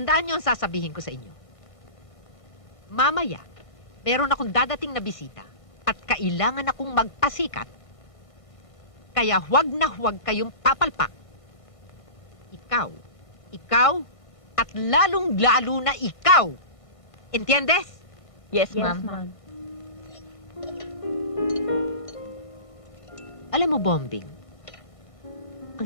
Tandaan niyo ang sasabihin ko sa inyo. Mamaya, meron akong dadating na bisita at kailangan akong magpasikat. Kaya huwag na huwag kayong papalpak. Ikaw, at lalong-lalo na ikaw. Entiendes? Yes, Yes, ma'am. ma'am. Alam mo, Bombing, ang